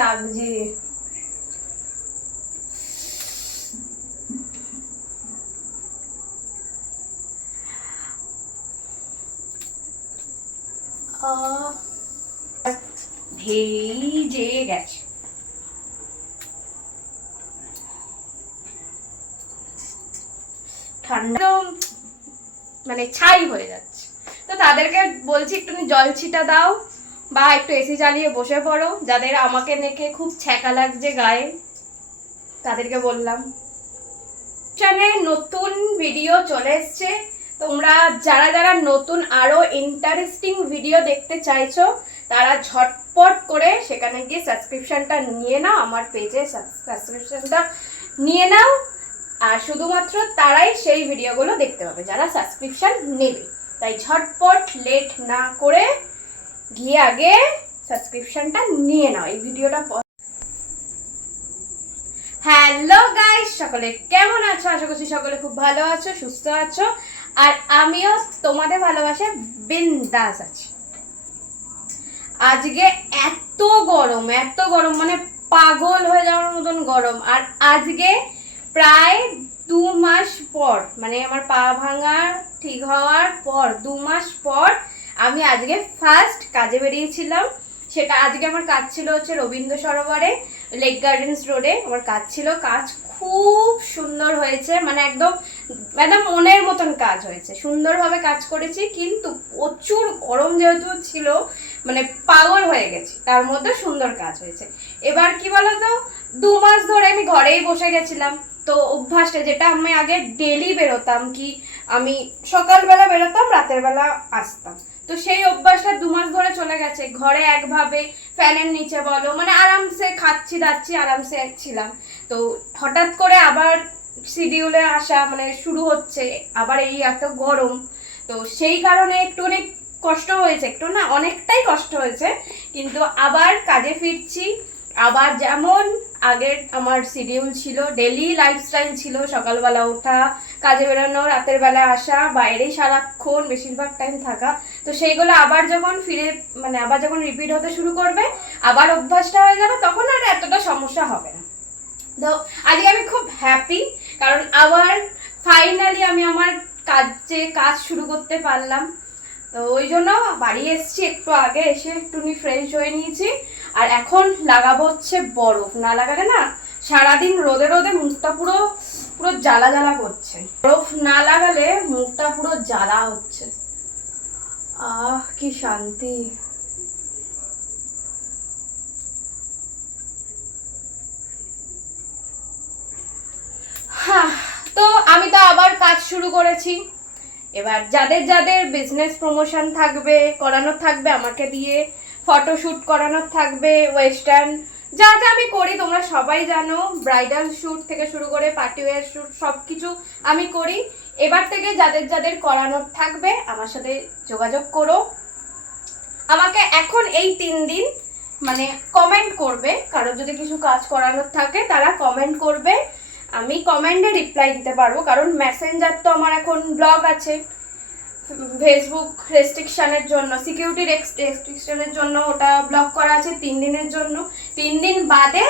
লাগছে? ভিজে গেছে। ঠান্ডা মানে ছাই হয়ে যাচ্ছে। তো তাদেরকে বলছি, একটুখানি জল ছিটা দাও। বা একটু এসি চালিয়ে বসে পড়ো। যাদের আমাকে দেখে খুব ছ্যাঁকা লাগছে গায়ে, তাদেরকে বললাম চ্যানেলে নতুন ভিডিও চলে এসছে। তোমরা যারা যারা নতুন আরও ইন্টারেস্টিং ভিডিও দেখতে চাইছো, তারা ঝটপট করে সেখানে গিয়ে সাবস্ক্রিপশনটা নিয়ে নাও, আমার পেজে সাবস্ক্রিপশনটা নিয়ে নাও। আর শুধুমাত্র তারাই সেই ভিডিওগুলো দেখতে পাবে, যারা সাবস্ক্রিপশন নেবে। তাই ঝটপট লেট না করে গিয়ে আগে সাবস্ক্রিপশনটা নিয়ে নাও। এই ভিডিওটা হ্যালো গাইস সকলে কেমন আছো? আশা করছি সকলে খুব ভালো আছো, সুস্থ আছো। আর আমিও তোমাদের ভালোবাসায় বিন্দাস আছি। আজকে এত গরম এত গরম মানে পাগল হয়ে যাওয়ার মতন গরম। আর আজকে প্রায় দু মাস পর মানে আমার পা ভাঙার ঠিক হওয়ার পর, দু মাস পর আমি আজকে ফার্স্ট কাজে বেরিয়েছিলাম। সেটা আজকে আমার কাজ ছিল হচ্ছে রবীন্দ্র সরোবরে লেক গার্ডেন্স রোডে আমার কাজ ছিল। কাজ খুব সুন্দর হয়েছে মানে একদম একদম মনের মতন কাজ হয়েছে। সুন্দরভাবে কাজ করেছি, কিন্তু প্রচুর গরম যেহেতু ছিল মানে পাগল হয়ে গেছি। তার মধ্যে সুন্দর কাজ হয়েছে। এবার কি বলতো? দু মাস ধরে আমি ঘরেই বসে গেছিলাম। তো অভ্যাসটা যেটা, আমি আগে ডেলি বেরোতাম কি, আমি সকালবেলা বেরোতাম, রাতের বেলা আসতাম। তো সেই অভ্যাসটা দু মাস ধরে চলে গেছে। ঘরে একভাবে ফ্যানের নিচে বলো মানে আরামসে খাচ্ছি, দাচ্ছি, আরামসে ছিলাম। তো হঠাৎ করে আবার শিডিউলে আসা মানে শুরু হচ্ছে, আবার এই এত গরম। তো সেই কারণে একটু অনেক কষ্ট হয়েছে, একটু না অনেকটাই কষ্ট হয়েছে। কিন্তু আবার কাজে ফিরছি, আবার যেমন আগের আমার শিডিউল ছিল ডেলি লাইফস্টাইল ছিল, সকালবেলা ওঠা, কাজে বেরোনো, রাতের বেলা আসা, বাইরেই সারাক্ষণ বেশিরভাগ টাইম থাকা। তো সেইগুলো আবার যখন ফিরে মানে আবার যখন রিপিট হতে শুরু করবে, আবার অভ্যাসটা হয়ে যাবে, তখন আর এতটা সমস্যা হবে না। তো আজকে আমি খুব হ্যাপি কারণ আবার ফাইনালি আমি আমার কাজে কাজ শুরু করতে পারলাম। ওই জন্য বাড়ি এসেছি, একটু আগে এসে একটুনি ফ্রেশ হয়ে নিয়েছি। আর এখন লাগাবো হচ্ছে বরফ। না লাগালে না সারাদিন রোদে রোদে মুখটা পুরো পুরো জ্বালা জ্বালা করছে। বরফ না লাগালে মুখটা পুরো জ্বালা হচ্ছে। আহ, কি শান্তি। হ্যাঁ তো আমি তো আবার কাজ শুরু করেছি। এবার যাদের যাদের বিজনেস প্রমোশন থাকবে, করানোর থাকবে আমাকে দিয়ে ফটোশ্যুট করানোর থাকবে ওয়েস্টার্ন যা যা আমি করি তোমরা সবাই জানো ব্রাইডাল শ্যুট থেকে শুরু করে পার্টি ওয়্যার শ্যুট সব কিছু আমি করি। এবার থেকে যাদের যাদের করানোর থাকবে, আমার সাথে যোগাযোগ করো। আমাকে এখন এই তিন দিন মানে কমেন্ট করবে, কারোর যদি কিছু কাজ করানোর থাকে তারা কমেন্ট করবে। আমি কমেন্টে রিপ্লাই দিতে পারব, কারণ মেসেঞ্জার তো আমার এখন ব্লগ আছে। ফেসবুক রেস্ট্রিকশানের জন্য সিকিউরিটি রেস্ট্রিকশানের জন্য ওটা ব্লক করা আছে তিন দিনের জন্য। তিন দিন বাদে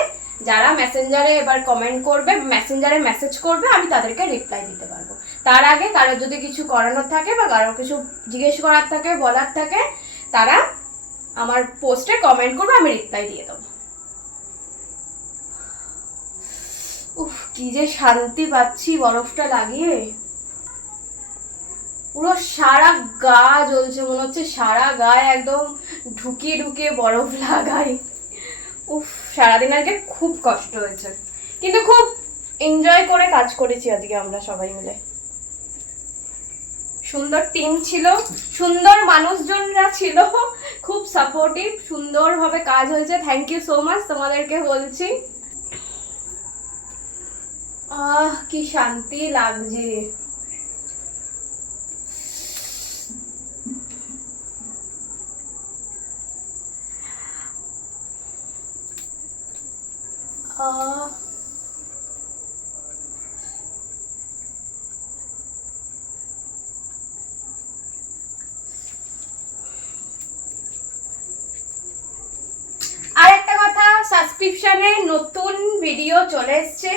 যারা মেসেঞ্জারে এবার কমেন্ট করবে মেসেঞ্জারে মেসেজ করবে, আমি তাদেরকে রিপ্লাই দিতে পারব। তার আগে কারোর যদি কিছু করানোর থাকে বা কারোর কিছু জিজ্ঞেস করার থাকে, বলার থাকে, তারা আমার পোস্টে কমেন্ট করবে, আমি রিপ্লাই দিয়ে দেবো উফ কি যে শান্তি পাচ্ছি বরফটা লাগিয়ে। পুরো সারা গা জ্বলছে, মনে হচ্ছে সারা গায়ে একদম ঢুকিয়ে ঢুকিয়ে বরফ লাগাই। উফ, সারাদিন আজকে খুব কষ্ট হয়েছে। কিন্তু খুব এনজয় করে কাজ করেছি আজকে আমরা সবাই মিলে। সুন্দর টিম ছিল, সুন্দর মানুষজনরা ছিল, খুব সাপোর্টিভ সুন্দরভাবে কাজ হয়েছে। থ্যাংক ইউ সো মাচ তোমাদেরকে বলছি। আহ কি শান্তি লাগছে। আহ আরেকটা কথা ভিডিও চলে এসছে।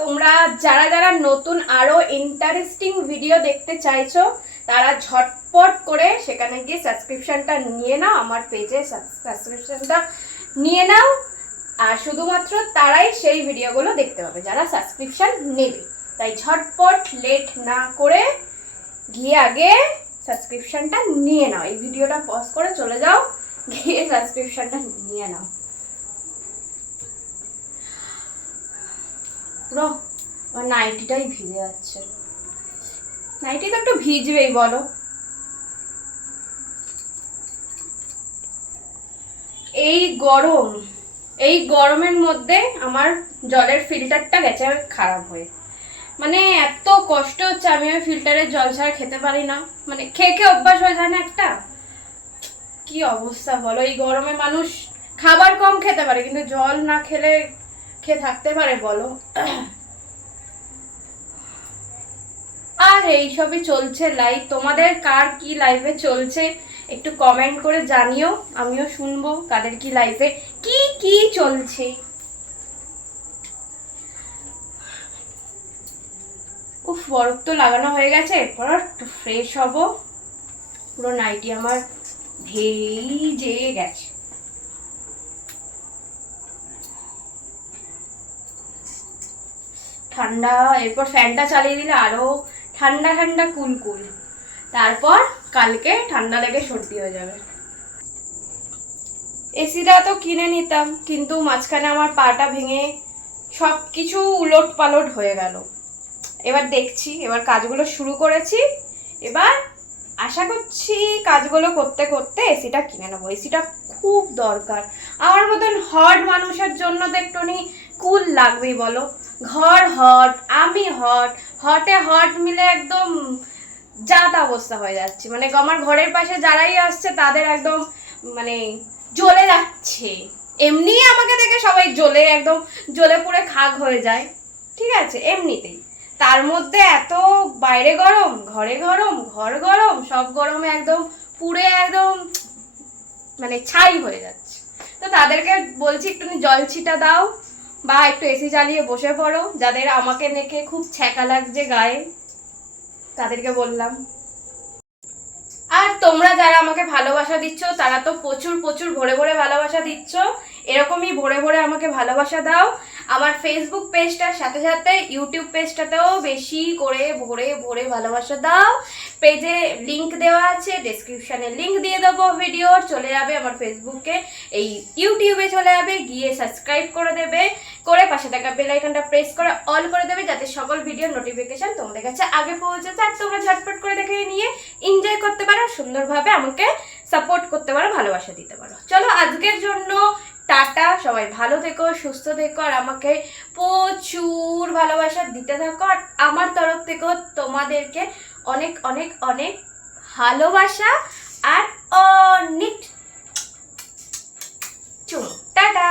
তোমরা যারা যারা নতুন আরও ইন্টারেস্টিং ভিডিও দেখতে চাইছো, তারা ঝটপট করে সেখানে গিয়ে সাবস্ক্রিপশনটা নিয়ে নাও, আমার পেজে সাবস্ক্রিপশনটা নিয়ে নাও। আর শুধুমাত্র তারাই সেই ভিডিওগুলো দেখতে পাবে, যারা সাবস্ক্রিপশন নেবে। তাই ঝটপট লেট না করে গিয়ে আগে সাবস্ক্রিপশনটা নিয়ে নাও। এই ভিডিওটা পজ করে চলে যাও, গিয়ে সাবস্ক্রিপশনটা নিয়ে নাও। পুরো নাইটিটাই ভিজে যাচ্ছে। নাইটি তো একটু ভিজবেই, বলো। এই গরম, এই গরমের মধ্যে আমার জলের ফিল্টারটা গেছে খারাপ হয়ে। মানে এত কষ্ট হচ্ছে, আমি ওই ফিল্টারের জল ছাড়া খেতে পারি না। মানে খেয়ে খেয়ে অভ্যাস হয়ে যায় না একটা? কি অবস্থা বলো, এই গরমে মানুষ খাবার কম খেতে পারে, কিন্তু জল না খেলে খেয়ে থাকতে পারে বলো? আর এইসবই চলছে লাইভ তোমাদের কার কি লাইভে চলছে একটু কমেন্ট করে জানিও, আমিও শুনব কাদের কি লাইফে কি কি চলছে? উফ, বরফ তো লাগানো হয়ে গেছে, এরপর একটু ফ্রেশ হব। পুরো নাইটি আমার ভেজে গেছে। ঠান্ডা, এরপর ফ্যানটা চালিয়ে দিলে আরও ঠান্ডা ঠান্ডা, কুল কুল। তারপর কালকে ঠান্ডা লেগে সর্দি হয়ে যাবে। এসিটা তো কিনে নিতাম, কিন্তু মাঝখানে আমার পাটা ভেঙে সব কিছু উলট পালট হয়ে গেল। এবার দেখছি, এবার কাজগুলো শুরু করেছি। এবার আশা করছি কাজগুলো করতে করতে এসিটা কিনে নেব। এসিটা খুব দরকার। আমার মতন হট মানুষের জন্য তো একটুখানি কুল লাগবেই, বলো। ঘর হট, আমি হট, হটে হট মিলে একদম জাত অবস্থা হয়ে যাচ্ছে। মানে আমার ঘরের পাশে যারাই আসছে, তাদের একদম মানে জ্বলে যাচ্ছে। এমনি আমাকে দেখে সবাই জ্বলে, একদম জ্বলে পুড়ে খাগ হয়ে যায়। ঠিক আছে, এমনিতেই। তার মধ্যে এত বাইরে গরম, ঘরে গরম, ঘর গরম, সব গরমে একদম পুড়ে একদম মানে ছাই হয়ে যাচ্ছে। তো তাদেরকে বলছি, একটুখানি জল ছিটা দাও। বা একটু এসি চালিয়ে বসে পড়ো। যাদের আমাকে দেখে খুব ছ্যাঁকা লাগছে গায়ে, তাদেরকে বললাম। আর তোমরা যারা আমাকে ভালোবাসা দিচ্ছ, তারা তো প্রচুর প্রচুর ভরে ভরে ভালোবাসা দিচ্ছ। এরকমই ভরে ভরে আমাকে ভালোবাসা দাও। আমার ফেসবুক পেজটার সাথে সাথে ইউটিউব পেজটাতেও বেশি করে ভরে ভরে ভালোবাসা দাও। পেজে লিংক দেওয়া আছে ডেসক্রিপশানে লিংক দিয়ে দেবো ভিডিওর চলে যাবে আমার ফেসবুকে এই ইউটিউবে চলে যাবে, গিয়ে সাবস্ক্রাইব করে দেবে। করে পাশে থাকা বেল প্রেস করে অল করে দেবে, যাতে সকল ভিডিওর নোটিফিকেশন তোমাদের কাছে আগে পৌঁছে আর তোমরা ঝটপট করে দেখে নিয়ে এনজয় করতে পারো, সুন্দরভাবে আমাকে সাপোর্ট করতে পারো, ভালোবাসা দিতে পারো। চলো আজকের জন্য টাটা, সবাই ভালো থেকো, সুস্থ থেকো, আর আমাকে প্রচুর ভালোবাসা দিতে থাকো। আর আমার তরফ থেকেও তোমাদেরকে অনেক অনেক অনেক ভালোবাসা আর অনেক চুম টাটা!